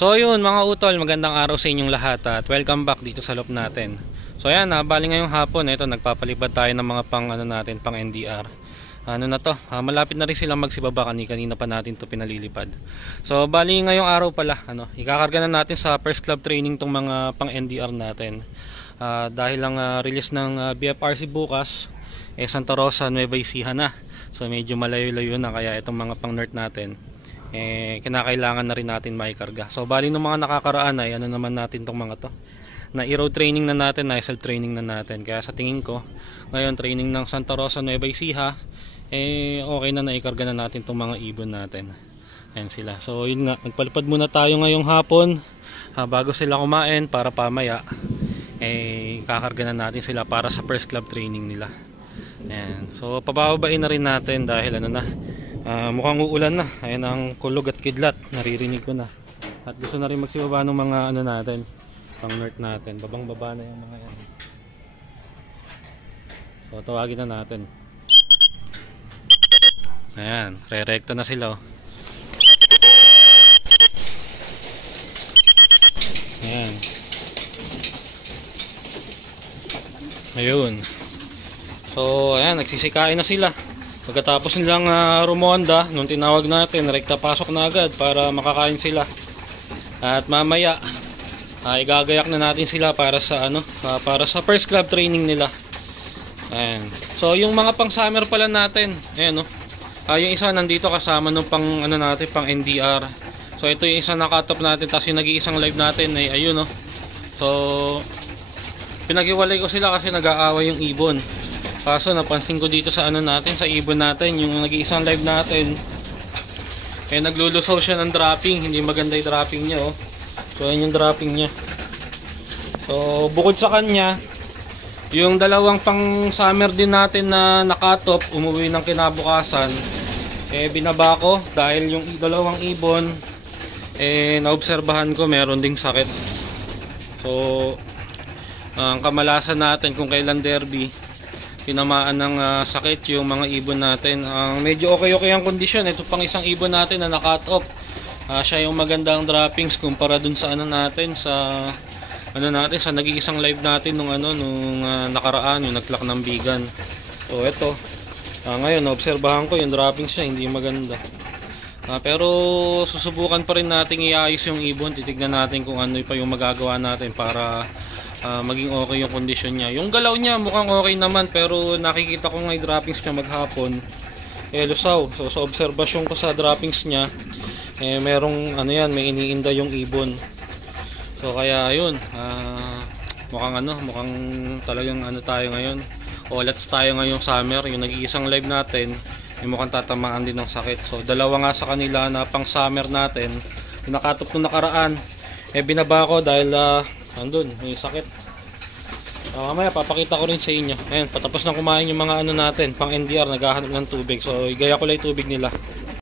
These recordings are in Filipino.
So yun mga utol, magandang araw sa inyong lahat at welcome back dito sa loop natin. So ayan, bali ngayong hapon, ito nagpapalipad tayo ng mga pang natin, pang NDR. Ano na to, malapit na rin silang magsibaba, kanina pa natin to pinalilipad. So bali ngayong araw pala, ikakarga na natin sa first club training tong mga pang NDR natin. Dahil lang release ng BFRC bukas, Santa Rosa, Nueva Ecija na. So medyo malayo-layo na, kaya itong mga pang north natin kinakailangan na rin natin maikarga. So bali nung mga nakakaraan ay naman natin tong mga to, na road training na natin, na self training na natin. Kaya sa tingin ko ngayon training ng Santa Rosa, Nueva Ecija, okay na naikarga na natin tong mga ibon natin. Ayan sila. So yun nga, nagpalipad muna tayo ngayong hapon bago sila kumain, para pamaya kakarga na natin sila para sa first club training nila. Ayan. So pababain na rin natin dahil mukhang uulan na. Ayan ang kulog at kidlat, naririnig ko na. At gusto na rin magsibaba ng mga natin, pang north natin. Babang baba na yung mga yan. So tawagin na natin. Ayan, re-recta na sila. Ayan. Ayun. So ayan, nagsisikain na sila. Pagkatapos nilang rumonda, nung tinawag natin, rekta pasok na agad para makakain sila. At mamaya igagayak na natin sila para sa para sa first club training nila. Ayan. So yung mga pang summer pala natin, ayan yung isa nandito kasama nung pang natin, pang NDR. So ito yung isa nakatop natin, tapos yung nag-iisang live natin ay ayun So pinaghiwalay ko sila kasi nag-aaway yung ibon. Kaso napansin ko dito sa natin, sa ibon natin, yung nag-iisang live natin, naglulusaw siya ng dropping. Hindi maganda yung dropping niya. So ayan yung dropping niya. So bukod sa kanya, yung dalawang pang summer din natin na nakatop, umuwi ng kinabukasan, binaba ko dahil yung dalawang ibon naobserbahan ko meron ding sakit. So ang kamalasan natin kung kailan derby, tinamaan ng sakit yung mga ibon natin. Medyo okay ang kondisyon. Ito pang isang ibon natin na na-cut off. Siya yung magandang droppings kumpara dun sa natin, sa natin, sa nag-iisang live natin nung nakaraan, yung nag-clock ng bigan. So ito, ngayon naobserbahan ko yung droppings niya, hindi maganda. Pero susubukan pa rin natin iayos yung ibon. Titignan natin kung ano pa yung magagawa natin para maging okay yung kondisyon niya. Yung galaw niya mukhang okay naman, pero nakikita ko nga yung droppings niya maghapon lusaw. So sa obserbasyon ko sa droppings niya, merong may iniinda yung ibon. So kaya ayun, mukhang talagang tayo ngayon, olats tayo ngayong summer. Yung nag-iisang live natin mukhang tatamaan din ng sakit. So dalawa nga sa kanila na pang summer natin, yung nakatop nung nakaraan, binaba ko dahil andun, may sakit. Mamaya papakita ko rin sa inyo. Ayan, patapos na kumain yung mga natin, pang NDR, naghahanap ng tubig. So igaya ko lang yung tubig nila.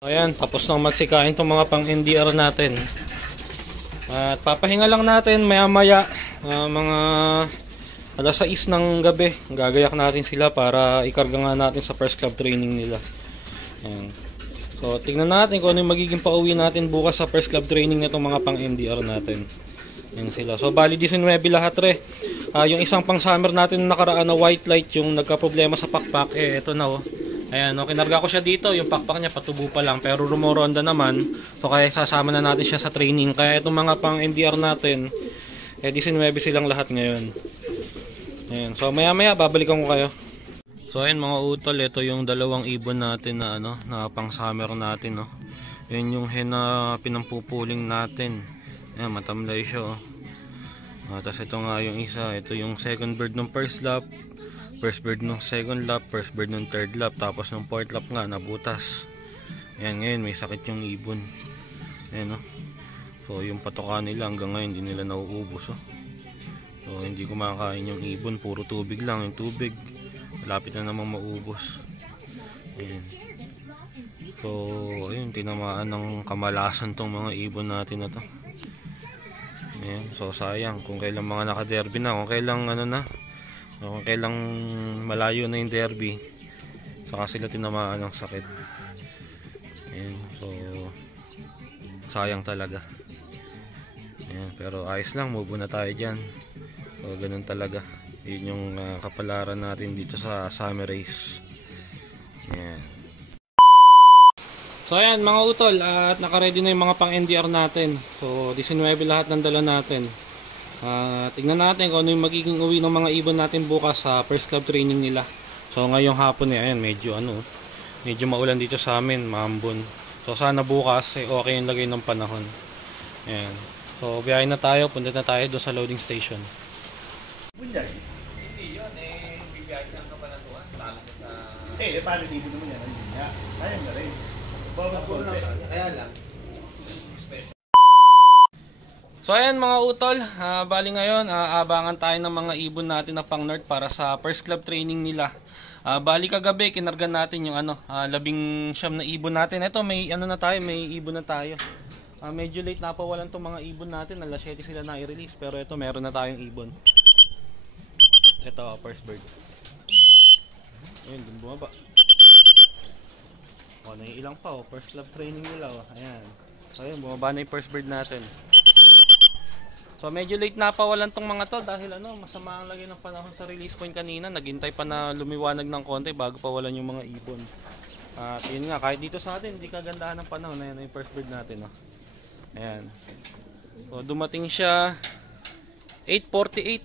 Ayan, tapos nang magsikain itong mga pang NDR natin. At papahinga lang natin maya-maya, mga alas 6 ng gabi. Gagayak natin sila para ikarga nga natin sa first club training nila. Ayan. So tingnan natin kung ano yung magiging pauwi natin bukas sa first club training nitong mga pang NDR natin. Yan sila. So bali 19 lahat yung isang pang summer natin na nakaraan na white light, yung nagka-problema sa pakpak, ito na Ayan, kinarga ko siya dito, yung pakpak niya patubo pa lang, pero rumoronda naman. So kaya sasama na natin siya sa training. Kaya itong mga pang NDR natin 19 silang lahat ngayon. Ayan. So maya-maya babalikan ko kayo. So ayan mga utol, ito yung dalawang ibon natin na na pang summer natin Yan yung hen na pinampupuling natin. Ayan, matamlay siya tapos ito nga yung isa, ito yung second bird ng first lap, first bird ng second lap, first bird ng third lap, tapos ng fourth lap nga nabutas. Ayan, ngayon may sakit yung ibon. Ayan So yung patokan nila hanggang ngayon hindi nila nauubos So hindi kumakain yung ibon, puro tubig lang. Yung tubig malapit na namang maubos. Ayan. So ayun, tinamaan ng kamalasan tong mga ibon natin na to. Ayan. So sayang kung kailang mga naka-derby na, kung kailang kung kailang malayo na yung derby, saka sila tinamaan ng sakit. Ayan. So sayang talaga. Ayan, pero ayos lang, move na tayo dyan. So ganun talaga. Yun yung kapalaran natin dito sa summer race. Ayan. So ayan mga utol, at naka-ready na yung mga pang NDR natin. So 19 lahat ng dala natin. Tignan natin kung ano yung magiging uwi ng mga ibon natin bukas sa first club training nila. So ngayong hapon ayan, medyo maulan dito sa amin, maambon. So sana bukas okay yung lagay ng panahon. Ayan. So biyahe na tayo, punta na tayo doon sa loading station. Bunyan. Hindi yun, bibiyahe ng Kabanatuan. Talo ko sa... Paano dito naman yan? Kaya na rin. Bawas ko Kaya lang. So ayan mga utol, bali ngayon abangan tayo ng mga ibon natin na pang north para sa first club training nila. Bali kagabi kinargan natin yung 19 na ibon natin. Ito may may ibon na tayo. Medyo late napawalan tong mga ibon natin, alas 7 sila na i-release, pero ito meron na tayong ibon. Ito first bird. Ayun, dun bumaba. Naiilang pa first club training nila Ayan. So ayun, bumaba na yung first bird natin. So medyo late na pawalan tong mga to dahil masama ang lagay ng panahon sa release point kanina. Naghintay pa na lumiwanag ng konti bago pawalan yung mga ibon. At yun nga, kahit dito sa atin hindi kagandahan ng panahon. Ayan yung first bird natin Ayan. So dumating siya 8:48.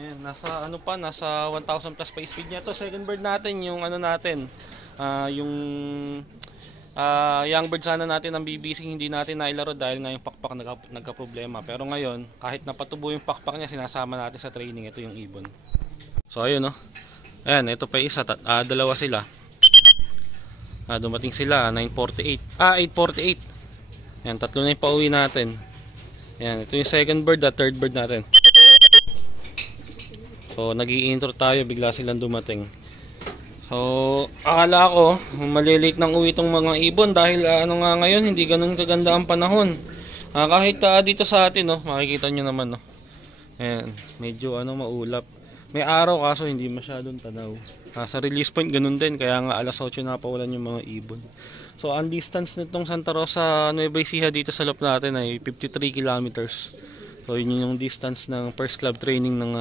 Ayan, nasa nasa 1,000 plus pa speed niya. To second bird natin yung yung young bird sana natin ang BBC hindi natin nailaro dahil nga yung pakpak nagka-problema. Pero ngayon, kahit napatubo yung pakpak niya, sinasama natin sa training. Ito yung ibon. So ayun Ayan, ito pa isa. Dalawa sila. Dumating sila 8:48. Ayan, tatlo na yung pauwi natin. Ayan, ito yung second bird at third bird natin. So nag-i-intro tayo, bigla silang dumating. So, akala ko malilate nang uwi itong mga ibon dahil ngayon hindi ganun kaganda ang panahon. Kahit dito sa atin makikita nyo naman Ayan, medyo maulap. May araw kaso hindi masyadong tanaw. Sa release point ganun din, kaya nga alas 8 na pawalan yung mga ibon. So, ang distance nitong Santa Rosa Nueva Ecija dito sa loob natin ay 53 kilometers. So, yun yung distance ng first club training ng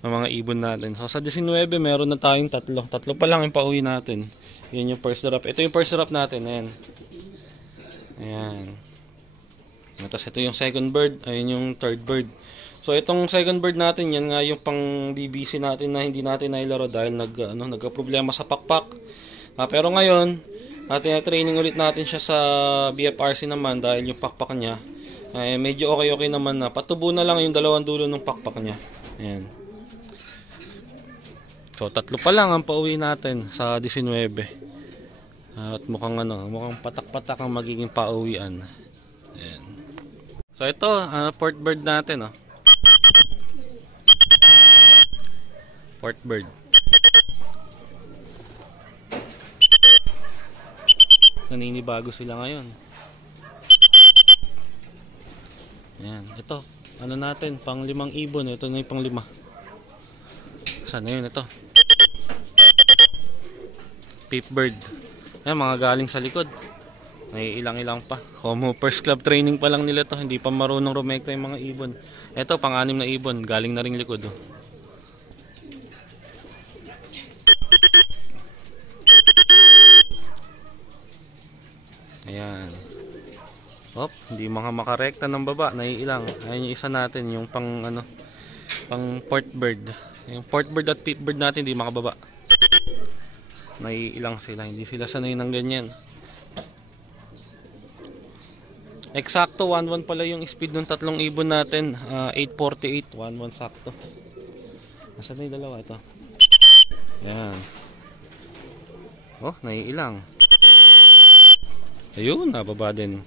mga ibon natin. So sa 19 meron na tayong tatlo pa lang yung pauwi natin. Yan yung first drop. Ito yung first drop natin. Ayan. Tapos ito yung second bird. Ayan yung third bird. So itong second bird natin, yan nga yung pang BBC natin na hindi natin nailaro dahil nagka-problema sa pakpak. Pero ngayon training ulit natin siya sa BFRC naman dahil yung pakpak niya medyo okay naman na. Patubo na lang yung dalawang dulo ng pakpak niya. Ayan. So tatlo pa lang ang pauwi natin sa 19. At mukhang patak-patak ang magiging pauwian. Ayan. So ito, port bird natin Port bird. Naninibago sila ngayon. Ayan, ito. Natin, pang 5 ibon. Ito na yung pang 5. Saan na yun ito? Peep bird. Ayan, mga galing sa likod. May ilang-ilang pa. First club training pa lang nila to. Hindi pa marunong rumekta yung mga ibon. Ito, pang-6 na ibon. Galing na ring likod. Ayan. Hindi mga makarekta ng baba. Naiilang. Ayan yung isa natin. Yung pang port bird. Yung port bird at peep bird natin hindi makababa. Naiilang sila, hindi sila sanay ng ganyan. Eksakto 1-1 pala yung speed ng tatlong ibon natin. 8:48, 1-1 sakto. Nasaan na yung dalawa ito? Ayan. Naiilang. Ayun, nababa din.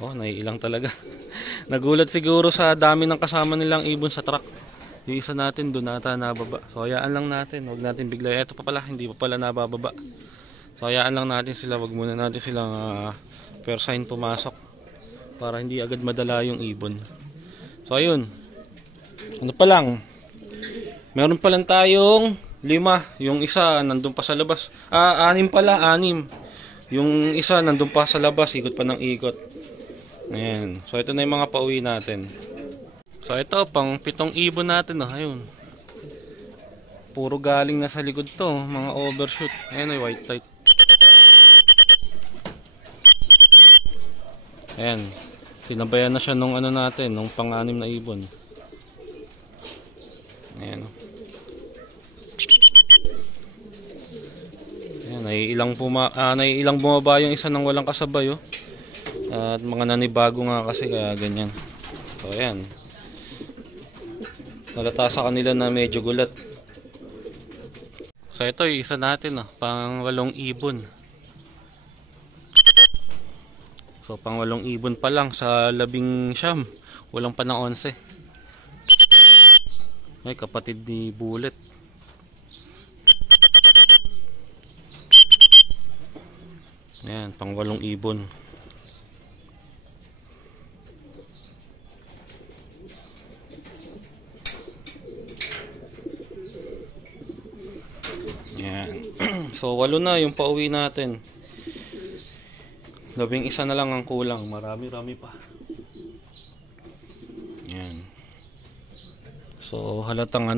Naiilang talaga. Nagulat siguro sa dami ng kasama nilang ibon sa truck. Yung isa natin doon nata nababa. So hayaan lang natin, huwag natin bigla. Ito pa pala, hindi pa pala nabababa. So hayaan lang natin sila, wag muna natin silang sign pumasok para hindi agad madala yung ibon. So ayun. Pa lang? Meron pa lang tayong 5. Yung isa nandun pa sa labas. 6 pala, 6. Yung isa nandun pa sa labas, ikot pa ng ikot. Ayan. So ito na yung mga pauwi natin. So ito, pang 7 ibon natin. Oh. Ayun. Puro galing na sa likod to. Mga overshoot. Ayan ay white light. Ayan. Sinabayan na siya nung ano natin. Nung pang-6 na ibon. Ayan. Ayan. Naiilang bumaba yung isa nang walang kasabay. Oh. At mga nanibago nga kasi kaya ganyan. So ayan. Nalata sa kanila na medyo gulat. So ito yung isa natin, pang 8 ibon. So pang 8 ibon pa lang sa 19. Walang pa ng 11. Ay, kapatid ni Bullet. Ayan, pang 8 ibon. So 8 na yung pauwi natin. 11 na lang ang kulang. Marami pa. Yan. So halatang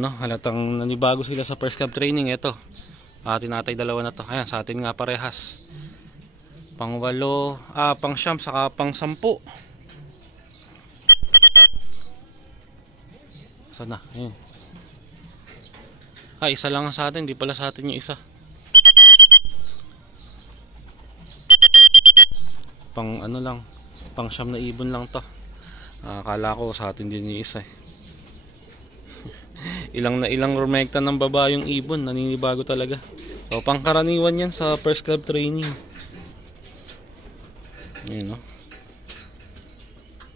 nanibago sila sa first club training. Ito. Tinatay 2 na to. Ayan, sa atin nga parehas. Pang 8, pang 9 saka pang 10. Sana, ayun. Isa lang sa atin, di pala sa atin yung isa. Pang pang 9 na ibon lang to. Akala ko sa atin din yung isa. ilang rumekta ng baba yung ibon, naninibago talaga. So pangkaraniwan yan sa first club training. Ayun, no?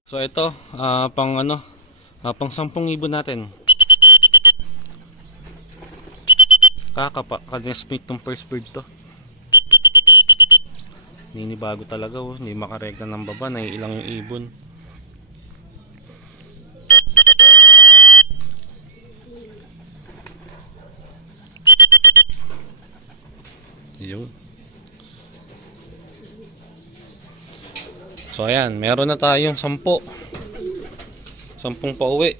So ito, pang 10 ibon natin. Ka-nestmate tong first bird to. Ninibago talaga, hindi makarekta ng baba, naiilang yung ibon. Yun. So ayan, meron na tayong 10 pauwi.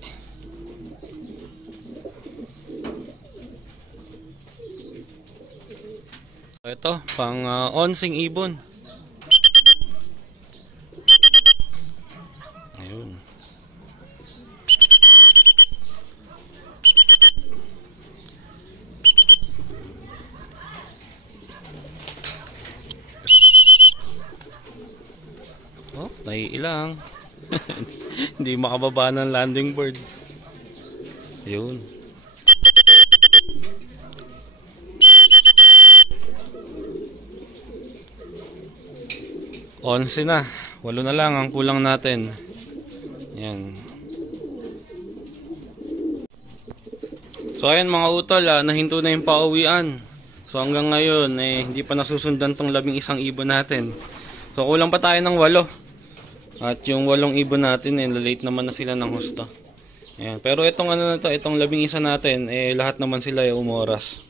So ito, pang 11 ibon. Ayun. Naiilang. Hindi makababa ng landing board. Ayun. Onse na. 8 na lang ang kulang natin. Yan. So ayan mga utol, nahinto na yung pauwian. So hanggang ngayon hindi pa nasusundan tong 11 ibon natin. So kulang pa tayo ng 8. At yung 8 ibon natin late naman na sila ng husto. Ayan. Pero itong itong 11 natin lahat naman sila umoras.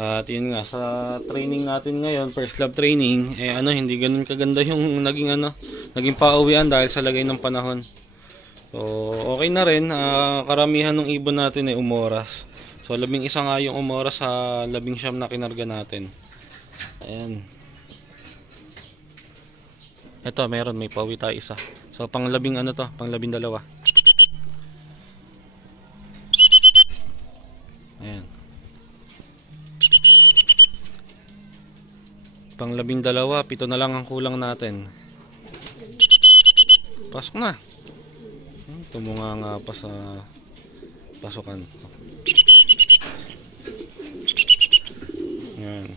At yun nga, sa training natin ngayon, first club training, hindi ganun kaganda yung naging pauwian dahil sa lagay ng panahon. So okay na rin, karamihan ng ibon natin umoras. So 11 nga yung umoras sa 19 na kinarga natin. Ayan. Ito, may pauwi tayo isa. So pang 12. Ayan. Pang 12, 7 na lang ang kulang natin. Pasok na. Tumunga nga pa sa pasukan. Ayan.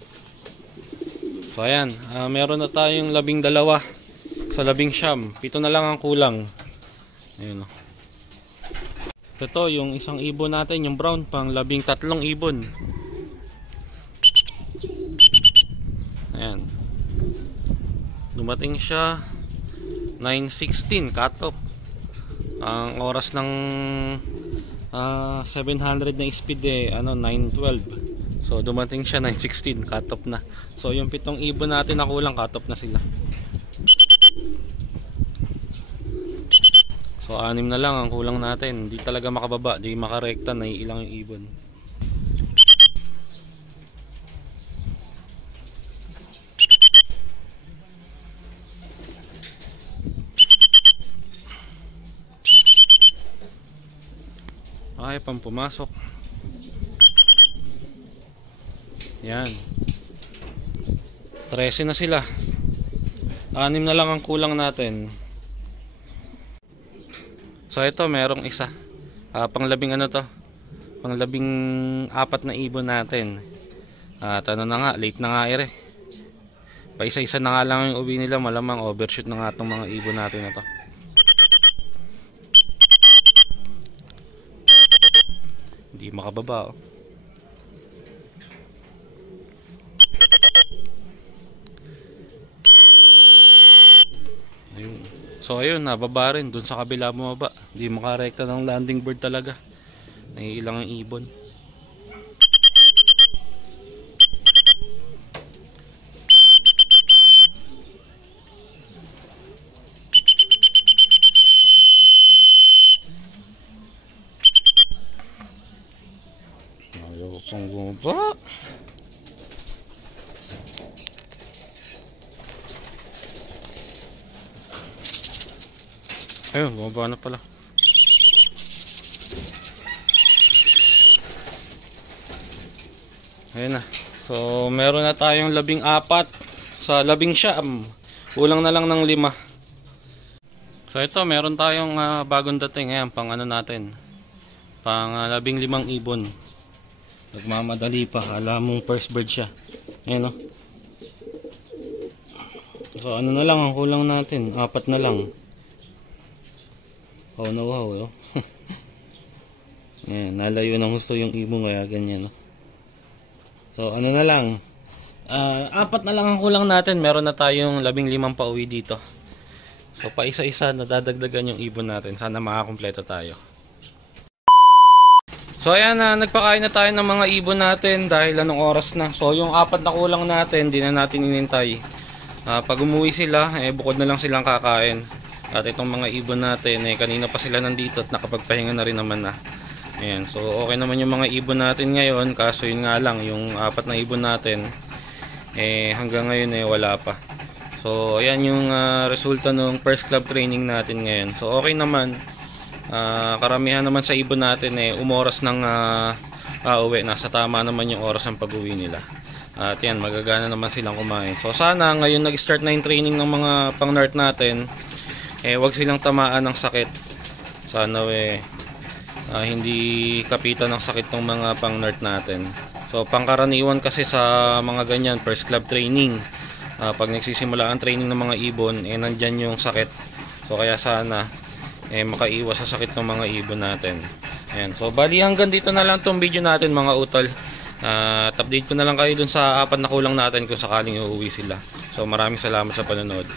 So ayan, meron na tayong 12 sa 19. 7 na lang ang kulang. Ayun. Ito yung isang ibon natin, yung brown, pang 13 ibon. Ayan. Dumating siya 9:16 cut off. Ang oras ng 700 na speed 9:12. So dumating siya 9:16 cut off na. So yung 7 ibon natin na kulang cut off na sila. So 6 na lang ang kulang natin. Hindi talaga makababa, di makarekta, naiilang yung ibon. Ay, pang pumasok. Yan. 13 na sila. 6 na lang ang kulang natin. So ito, merong isa. Panglabing ano to? Panglabing 4 na ibon natin. At ano na nga, late na nga ere. Pa isa-isa na nga lang yung uwi nila. Malamang overshoot na nga itong mga ibon natin na to. Hindi makababa, oh. Ayun. So ayun, nababa rin dun sa kabila bumaba. Hindi makarekta ng landing bird talaga. Naiilang ang ibon. Ayaw kong bumaba. Ayun, bumaba na pala. Ayun na. So, meron na tayong 14 sa 19. Kulang na lang ng 5. So, ito, meron tayong bagong dating. Ayan, pang ano natin. Pang 15 ibon. Nagmamadali pa. Alam mong first bird siya. Ayan, oh. So, ano na lang ang kulang natin. 4 na lang. Oh no, wow, oh. Ayan, nalayo ng gusto yung ibon kaya ganyan, no? So ano na lang, 4 na lang ang kulang natin. Meron na tayong 15 pa uwi dito. So pa isa-isa nadadagdagan yung ibon natin. Sana makakumpleto tayo. So ayan, nagpakain na tayo ng mga ibon natin dahil anong oras na. So yung 4 na kulang natin, di na natin inintay. Pag umuwi sila, bukod na lang silang kakain. At itong mga ibon natin, kanina pa sila nandito at nakapagpahinga na rin naman na. Ayan, so okay naman yung mga ibon natin ngayon. Kaso yun nga lang, yung 4 na ibon natin, hanggang ngayon wala pa. So ayan yung resulta ng first club training natin ngayon. So okay naman. Karamihan naman sa ibon natin umoras ng uwi. Nasa tama naman yung oras ng pag-uwi nila. At yan, magagana naman silang kumain. So sana ngayon nag-start na yung training ng mga pang-nart natin. Wag silang tamaan ng sakit. Sana hindi kapitan ng sakit ng mga pang-nart natin. So pangkaraniwan kasi sa mga ganyan, first club training, pag nagsisimula ang training ng mga ibon, nandyan yung sakit. So kaya sana makaiwas sa sakit ng mga ibon natin. Ayan. So bali hanggang dito na lang tong video natin mga utol. Update ko na lang kayo dun sa 4 na kulang natin kung sakaling uuwi sila. So maraming salamat sa panonood.